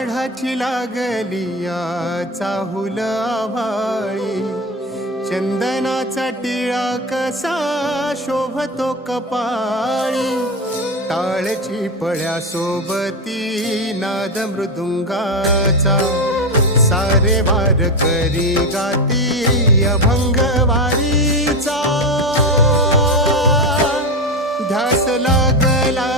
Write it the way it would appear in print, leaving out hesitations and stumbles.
माढाची लागली चाहुल आभाळी, चंदनाचा टिळा कसा शोभतो कपाळी, टाळची पळ्या सोबती नाद मृदुंगाचा, सारे वार करी गाती अभंग वारीचा, ध्यास लागला